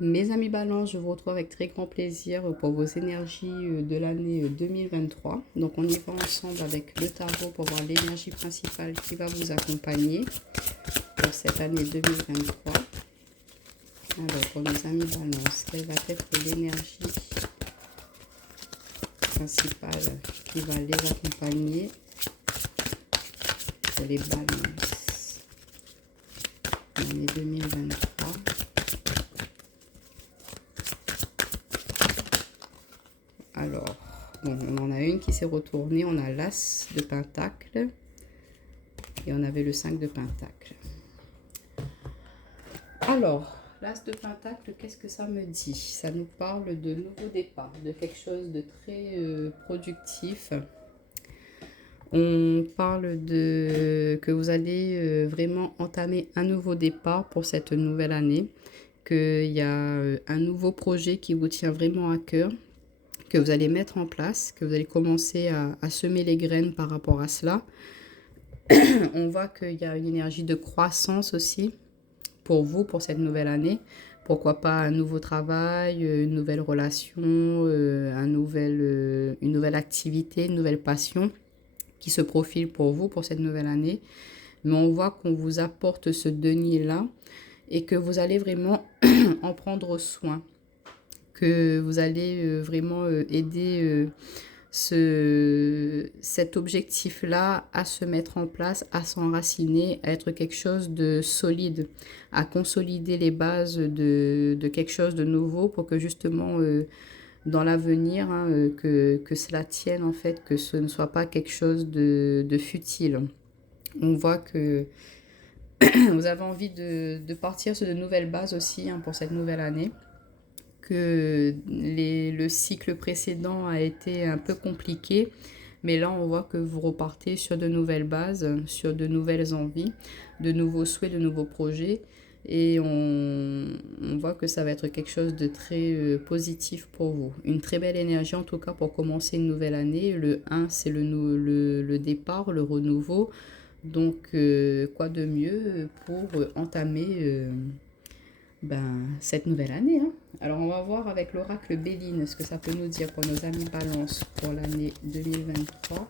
Mes amis Balance, je vous retrouve avec très grand plaisir pour vos énergies de l'année 2023. Donc on y va ensemble avec le tarot pour voir l'énergie principale qui va vous accompagner pour cette année 2023. Alors pour mes amis Balance, quelle va être l'énergie principale qui va les accompagner pour les Balances l'année 2023? Alors, bon, on en a une qui s'est retournée, on a l'As de Pentacle et on avait le 5 de Pentacle. Alors, l'As de Pentacle, qu'est-ce que ça me dit? Ça nous parle de nouveau départ, de quelque chose de très productif. On parle de que vous allez vraiment entamer un nouveau départ pour cette nouvelle année, qu'il y a un nouveau projet qui vous tient vraiment à cœur, que vous allez mettre en place, que vous allez commencer à semer les graines par rapport à cela. On voit qu'il y a une énergie de croissance aussi pour vous, pour cette nouvelle année. Pourquoi pas un nouveau travail, une nouvelle relation, une nouvelle activité, une nouvelle passion qui se profile pour vous pour cette nouvelle année. Mais on voit qu'on vous apporte ce denier-là et que vous allez vraiment en prendre soin, que vous allez vraiment aider cet objectif-là à se mettre en place, à s'enraciner, à être quelque chose de solide, à consolider les bases de quelque chose de nouveau pour que justement dans l'avenir, que cela tienne en fait, que ce ne soit pas quelque chose de futile. On voit que vous avez envie de partir sur de nouvelles bases aussi pour cette nouvelle année, que le cycle précédent a été un peu compliqué, mais là on voit que vous repartez sur de nouvelles bases, sur de nouvelles envies, de nouveaux souhaits, de nouveaux projets, et on voit que ça va être quelque chose de très positif pour vous. Une très belle énergie en tout cas pour commencer une nouvelle année. Le 1 c'est le départ, le renouveau, donc quoi de mieux pour entamer cette nouvelle année. Alors, on va voir avec l'oracle Béline ce que ça peut nous dire pour nos amis Balance pour l'année 2023.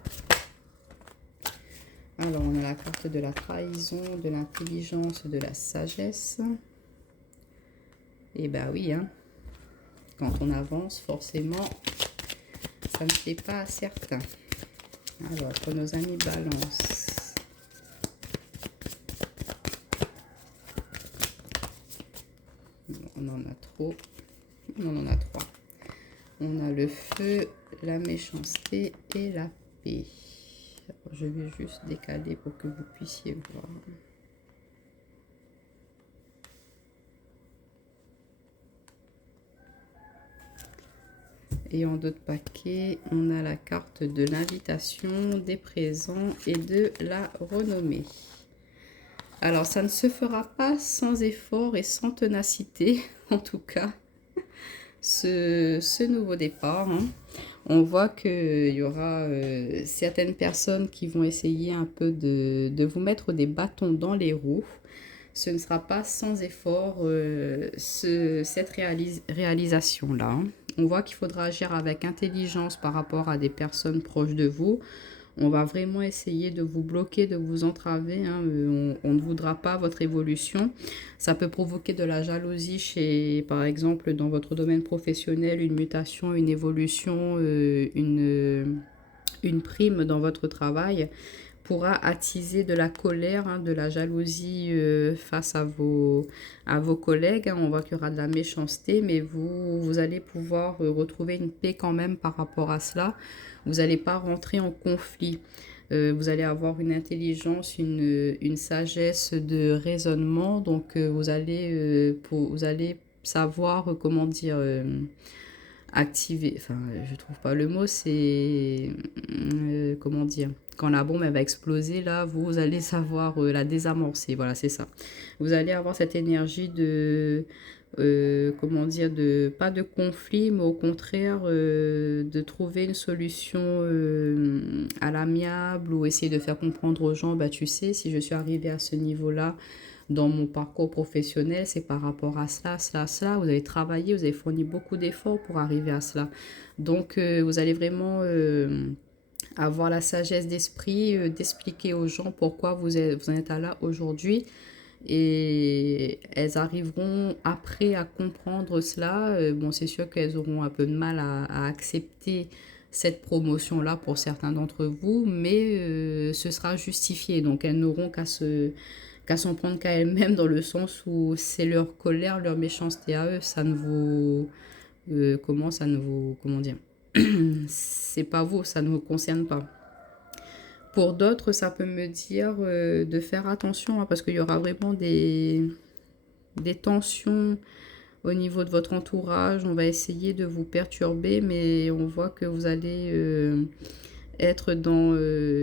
Alors, on a la carte de la trahison, de l'intelligence, de la sagesse. Et bah oui, quand on avance, forcément, ça ne fait pas certain. Alors, pour nos amis Balance. On en a trop. On en a trois. On a le feu, la méchanceté et la paix. Alors, je vais juste décaler pour que vous puissiez voir. Et en d'autres paquets, on a la carte de l'invitation, des présents et de la renommée. Alors, ça ne se fera pas sans effort et sans ténacité, en tout cas, ce nouveau départ. On voit qu'il y aura certaines personnes qui vont essayer un peu de vous mettre des bâtons dans les roues. Ce ne sera pas sans effort cette réalisation-là. On voit qu'il faudra agir avec intelligence par rapport à des personnes proches de vous. On va vraiment essayer de vous bloquer, de vous entraver. On ne voudra pas votre évolution. Ça peut provoquer de la jalousie chez, par exemple, dans votre domaine professionnel, une mutation, une évolution, une prime dans votre travail pourra attiser de la colère, de la jalousie face à vos collègues. On voit qu'il y aura de la méchanceté, mais vous allez pouvoir retrouver une paix quand même par rapport à cela. Vous n'allez pas rentrer en conflit. Vous allez avoir une intelligence, une sagesse de raisonnement. Donc, vous allez savoir, comment dire, activer. Enfin, je trouve pas le mot, c'est... comment dire, quand la bombe elle va exploser, là, vous allez savoir la désamorcer. Voilà, c'est ça. Vous allez avoir cette énergie de... comment dire, pas de conflit, mais au contraire de trouver une solution à l'amiable ou essayer de faire comprendre aux gens, bah tu sais, si je suis arrivée à ce niveau-là dans mon parcours professionnel, c'est par rapport à cela, cela, cela. Vous avez travaillé, vous avez fourni beaucoup d'efforts pour arriver à cela. Donc, vous allez vraiment avoir la sagesse d'esprit d'expliquer aux gens pourquoi vous en êtes à là aujourd'hui. Et elles arriveront après à comprendre cela. Bon, c'est sûr qu'elles auront un peu de mal à accepter cette promotion-là pour certains d'entre vous, mais ce sera justifié. Donc elles n'auront qu'à s'en prendre qu'à elles-mêmes dans le sens où c'est leur colère, leur méchanceté à eux. Ça ne vous... ça ne vous... Comment dire? C'est pas vous, ça ne vous concerne pas. Pour d'autres, ça peut me dire de faire attention hein, parce qu'il y aura vraiment des tensions au niveau de votre entourage. On va essayer de vous perturber, mais on voit que vous allez être dans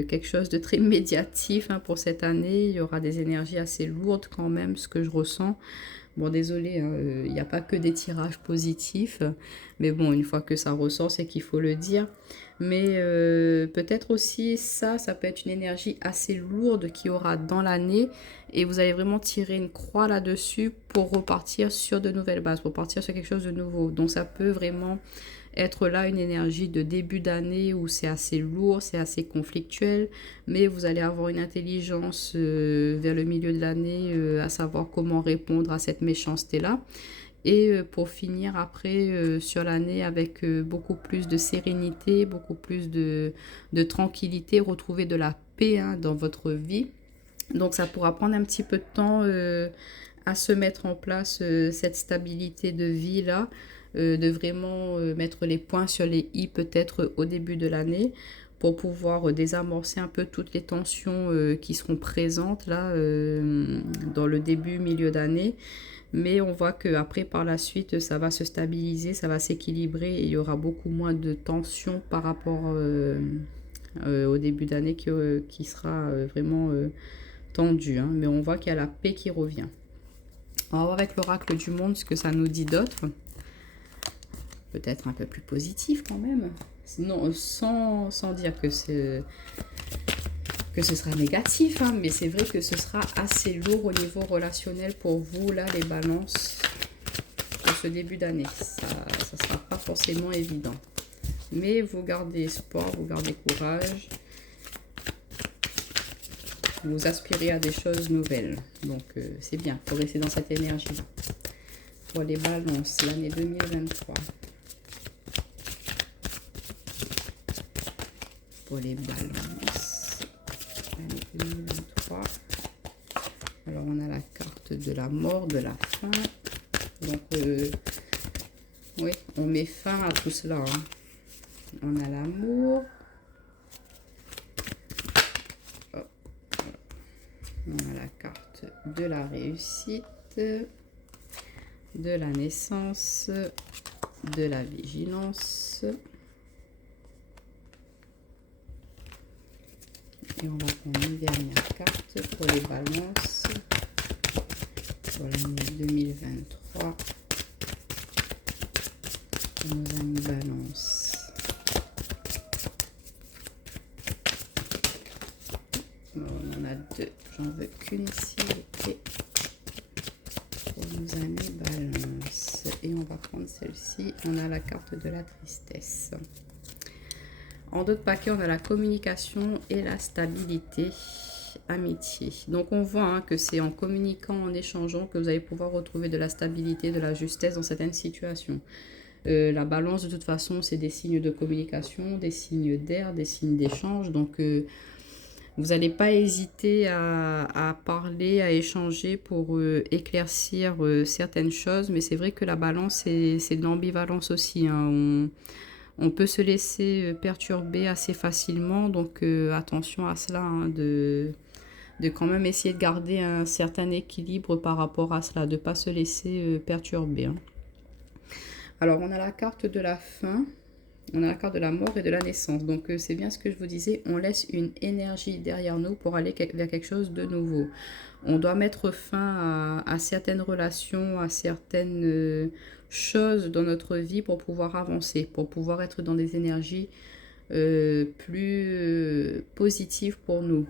quelque chose de très médiatif hein, pour cette année. Il y aura des énergies assez lourdes quand même, ce que je ressens. Bon, désolé, il n'y a pas que des tirages positifs, mais bon, une fois que ça ressort, c'est qu'il faut le dire. Mais peut-être aussi ça peut être une énergie assez lourde qu'il y aura dans l'année et vous allez vraiment tirer une croix là-dessus pour repartir sur de nouvelles bases, pour partir sur quelque chose de nouveau. Donc ça peut vraiment être là une énergie de début d'année où c'est assez lourd, c'est assez conflictuel, mais vous allez avoir une intelligence vers le milieu de l'année à savoir comment répondre à cette méchanceté-là. Et pour finir après sur l'année avec beaucoup plus de sérénité, beaucoup plus de tranquillité, retrouver de la paix hein, dans votre vie. Donc ça pourra prendre un petit peu de temps à se mettre en place cette stabilité de vie là, de vraiment mettre les points sur les i peut-être au début de l'année pour pouvoir désamorcer un peu toutes les tensions qui seront présentes là dans le début, milieu d'année. Mais on voit qu'après, par la suite, ça va se stabiliser, ça va s'équilibrer et il y aura beaucoup moins de tension par rapport au début d'année qui sera vraiment tendu. Hein. Mais on voit qu'il y a la paix qui revient. On va voir avec l'oracle du monde ce que ça nous dit d'autre. Peut-être un peu plus positif quand même. Sinon, sans dire que ce sera négatif, hein, mais c'est vrai que ce sera assez lourd au niveau relationnel pour vous, là, les balances, pour ce début d'année. Ça ne sera pas forcément évident. Mais vous gardez espoir, vous gardez courage. Vous aspirez à des choses nouvelles. Donc, c'est bien, il faut rester dans cette énergie-là. Pour les balances, l'année 2023. Pour les balances, l'année 2023. Alors, on a la carte de la mort, de la fin. Donc, oui, on met fin à tout cela. Hein. On a l'amour. Oh, on a la carte de la réussite, de la naissance, de la vigilance. Et on va prendre une dernière carte pour les balances pour l'année 2023. Pour nos amis balance. Bon, on en a deux. J'en veux qu'une s'il vous plaît. Pour nos amis balance. Et on va prendre celle-ci. On a la carte de la tristesse. En d'autres paquets, on a la communication et la stabilité, amitié. Donc, on voit hein, que c'est en communiquant, en échangeant que vous allez pouvoir retrouver de la stabilité, de la justesse dans certaines situations. La balance, de toute façon, c'est des signes de communication, des signes d'air, des signes d'échange. Donc, vous n'allez pas hésiter à parler, à échanger pour éclaircir certaines choses. Mais c'est vrai que la balance, c'est de l'ambivalence aussi. Hein. On peut se laisser perturber assez facilement, donc attention à cela, hein, de quand même essayer de garder un certain équilibre par rapport à cela, de ne pas se laisser perturber. Hein. Alors, on a la carte de la fin, on a la carte de la mort et de la naissance. Donc, c'est bien ce que je vous disais, on laisse une énergie derrière nous pour aller vers quelque chose de nouveau. On doit mettre fin à certaines relations, à certaines choses dans notre vie pour pouvoir avancer, pour pouvoir être dans des énergies plus positives pour nous.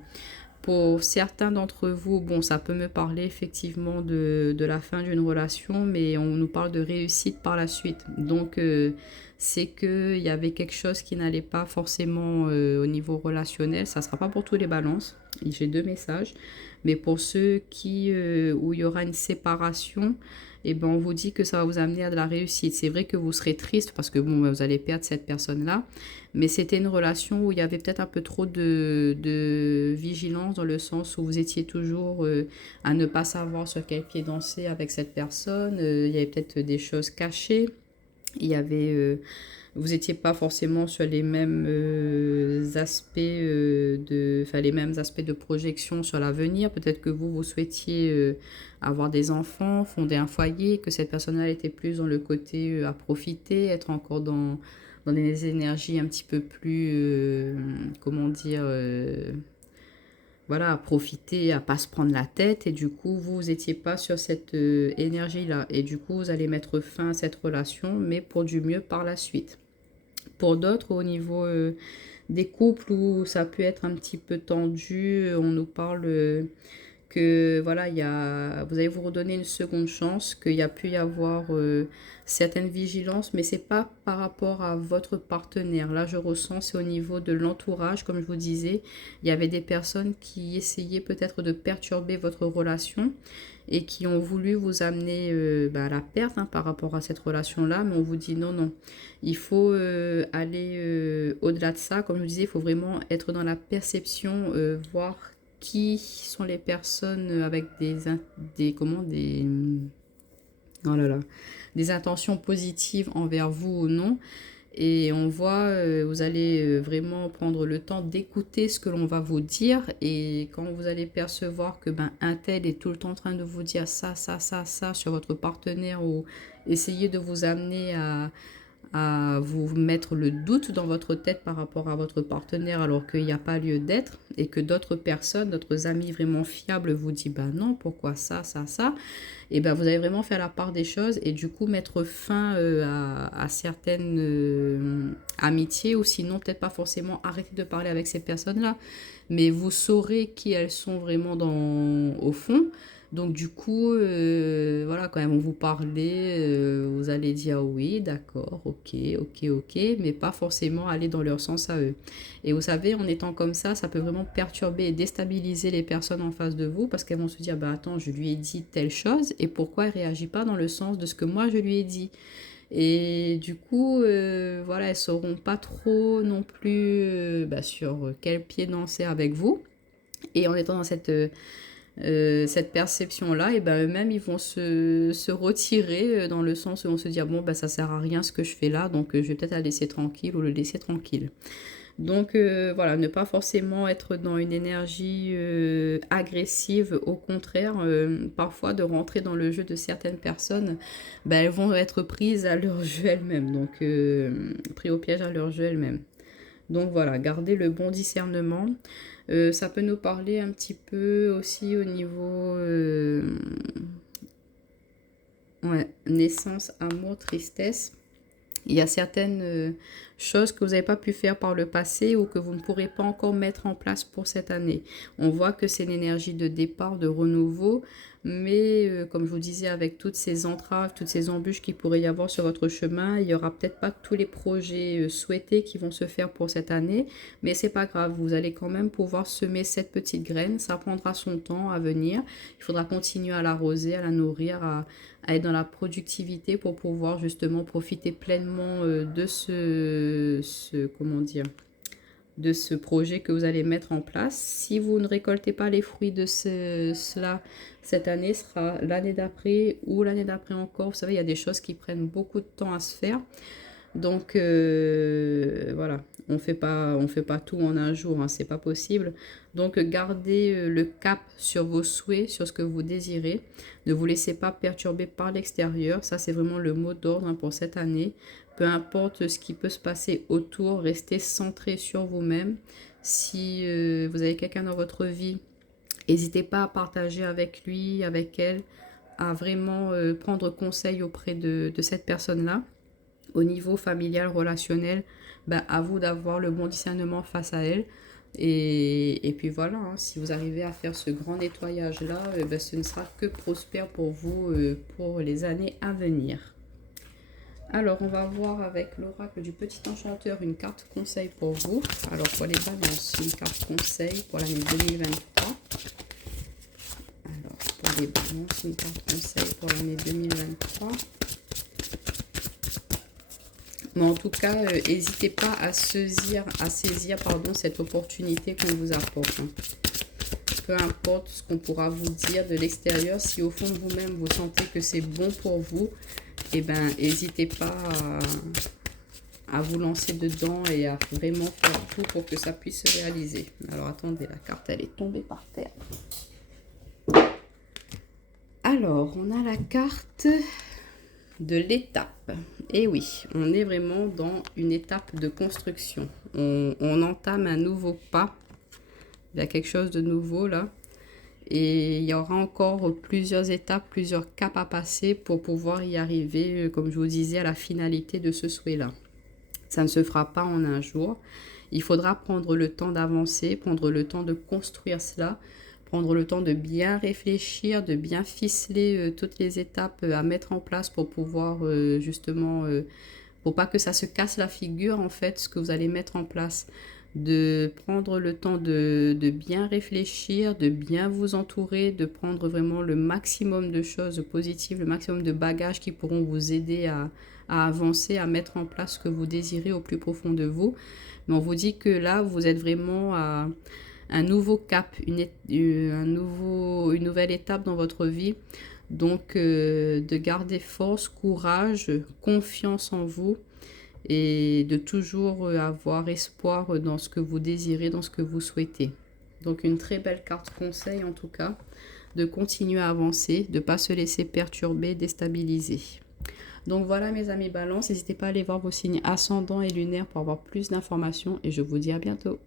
Pour certains d'entre vous, bon, ça peut me parler effectivement de la fin d'une relation, mais on nous parle de réussite par la suite. Donc, c'est qu'il y avait quelque chose qui n'allait pas forcément au niveau relationnel. Ça ne sera pas pour tous les balances. J'ai deux messages. Mais pour ceux où il y aura une séparation, eh ben, on vous dit que ça va vous amener à de la réussite. C'est vrai que vous serez triste parce que bon, vous allez perdre cette personne-là. Mais c'était une relation où il y avait peut-être un peu trop de vigilance dans le sens où vous étiez toujours à ne pas savoir sur quel pied danser avec cette personne. Il y avait peut-être des choses cachées. Il y avait, vous n'étiez pas forcément sur les mêmes aspects enfin les mêmes aspects de projection sur l'avenir. Peut-être que vous souhaitiez avoir des enfants, fonder un foyer, que cette personne-là était plus dans le côté à profiter, être encore dans des énergies un petit peu plus, comment dire, voilà, à profiter, à pas se prendre la tête. Et du coup, vous n'étiez pas sur cette énergie-là. Et du coup, vous allez mettre fin à cette relation, mais pour du mieux par la suite. Pour d'autres, au niveau des couples où ça peut être un petit peu tendu, on nous parle que voilà, vous allez vous redonner une seconde chance, qu'il y a pu y avoir certaines vigilances, mais c'est pas par rapport à votre partenaire. Là, je ressens, c'est au niveau de l'entourage, comme je vous disais, il y avait des personnes qui essayaient peut-être de perturber votre relation et qui ont voulu vous amener à la perte par rapport à cette relation-là, mais on vous dit non, non. Il faut aller au-delà de ça. Comme je vous disais, il faut vraiment être dans la perception, voir qui sont les personnes avec oh là là, des intentions positives envers vous ou non. Et on voit, vous allez vraiment prendre le temps d'écouter ce que l'on va vous dire. Et quand vous allez percevoir que un tel est tout le temps en train de vous dire ça, ça, ça, ça sur votre partenaire, ou essayer de vous amener à vous mettre le doute dans votre tête par rapport à votre partenaire alors qu'il n'y a pas lieu d'être, et que d'autres personnes, d'autres amis vraiment fiables vous disent non, pourquoi ça, ça, ça, et vous allez vraiment faire la part des choses et du coup mettre fin à certaines amitiés, ou sinon peut-être pas forcément arrêter de parler avec ces personnes-là, mais vous saurez qui elles sont vraiment au fond. Donc du coup, voilà, quand elles vont vous parler, vous allez dire oui, d'accord, ok, ok, ok, mais pas forcément aller dans leur sens à eux. Et vous savez, en étant comme ça peut vraiment perturber et déstabiliser les personnes en face de vous, parce qu'elles vont se dire, attends, je lui ai dit telle chose, et pourquoi elle réagit pas dans le sens de ce que moi je lui ai dit. Et du coup, voilà, elles sauront pas trop non plus sur quel pied danser avec vous. Et en étant dans cette perception-là, et eux-mêmes, ils vont se retirer dans le sens où on se dit, bon, ça sert à rien ce que je fais là, donc je vais peut-être la laisser tranquille ou le laisser tranquille. Donc voilà, ne pas forcément être dans une énergie agressive, au contraire, parfois de rentrer dans le jeu de certaines personnes, elles vont être prises à leur jeu elles-mêmes, donc pris au piège à leur jeu elles-mêmes. Donc voilà, garder le bon discernement. Ça peut nous parler un petit peu aussi au niveau naissance, amour, tristesse. Il y a certaines choses que vous n'avez pas pu faire par le passé ou que vous ne pourrez pas encore mettre en place pour cette année. On voit que c'est une énergie de départ, de renouveau, mais comme je vous disais, avec toutes ces entraves, toutes ces embûches qu'il pourrait y avoir sur votre chemin, il n'y aura peut-être pas tous les projets souhaités qui vont se faire pour cette année, mais c'est pas grave, vous allez quand même pouvoir semer cette petite graine, ça prendra son temps à venir, il faudra continuer à l'arroser, à la nourrir, à être dans la productivité pour pouvoir justement profiter pleinement comment dire, de ce projet que vous allez mettre en place. Si vous ne récoltez pas les fruits de cela cette année, sera l'année d'après ou l'année d'après encore. Vous savez, il y a des choses qui prennent beaucoup de temps à se faire. Donc voilà, on fait pas tout en un jour, c'est pas possible. Donc gardez le cap sur vos souhaits, sur ce que vous désirez. Ne vous laissez pas perturber par l'extérieur. Ça, c'est vraiment le mot d'ordre pour cette année. Peu importe ce qui peut se passer autour, restez centré sur vous-même. Si vous avez quelqu'un dans votre vie, n'hésitez pas à partager avec lui, avec elle, à vraiment prendre conseil auprès de cette personne-là. Au niveau familial, relationnel, à vous d'avoir le bon discernement face à elle. Et puis voilà, hein, si vous arrivez à faire ce grand nettoyage-là, ben, ce ne sera que prospère pour vous pour les années à venir. Alors, on va voir avec l'oracle du petit enchanteur une carte conseil pour vous. Alors, pour les balances, une carte conseil pour l'année 2023. Alors, pour les balances, une carte conseil pour l'année 2023. Mais en tout cas, n'hésitez pas à saisir cette opportunité qu'on vous apporte. Hein. Peu importe ce qu'on pourra vous dire de l'extérieur, si au fond de vous-même, vous sentez que c'est bon pour vous, eh ben, n'hésitez pas à vous lancer dedans et à vraiment faire tout pour que ça puisse se réaliser. Alors, attendez, la carte, elle est tombée par terre. Alors, on a la carte de l'étape. Et oui, on est vraiment dans une étape de construction. On entame un nouveau pas. Il y a quelque chose de nouveau là. Et il y aura encore plusieurs étapes, plusieurs caps à passer pour pouvoir y arriver, comme je vous disais, à la finalité de ce souhait-là. Ça ne se fera pas en un jour. Il faudra prendre le temps d'avancer, prendre le temps de construire cela, prendre le temps de bien réfléchir, de bien ficeler toutes les étapes à mettre en place pour pouvoir justement, pour pas que ça se casse la figure en fait, ce que vous allez mettre en place. De prendre le temps de bien réfléchir, de bien vous entourer, de prendre vraiment le maximum de choses positives, le maximum de bagages qui pourront vous aider à avancer, à mettre en place ce que vous désirez au plus profond de vous. Mais on vous dit que là, vous êtes vraiment à un nouveau cap, une nouvelle étape dans votre vie. Donc, de garder force, courage, confiance en vous et de toujours avoir espoir dans ce que vous désirez, dans ce que vous souhaitez. Donc, une très belle carte conseil en tout cas, de continuer à avancer, de ne pas se laisser perturber, déstabiliser. Donc voilà mes amis balance, n'hésitez pas à aller voir vos signes ascendants et lunaires pour avoir plus d'informations et je vous dis à bientôt.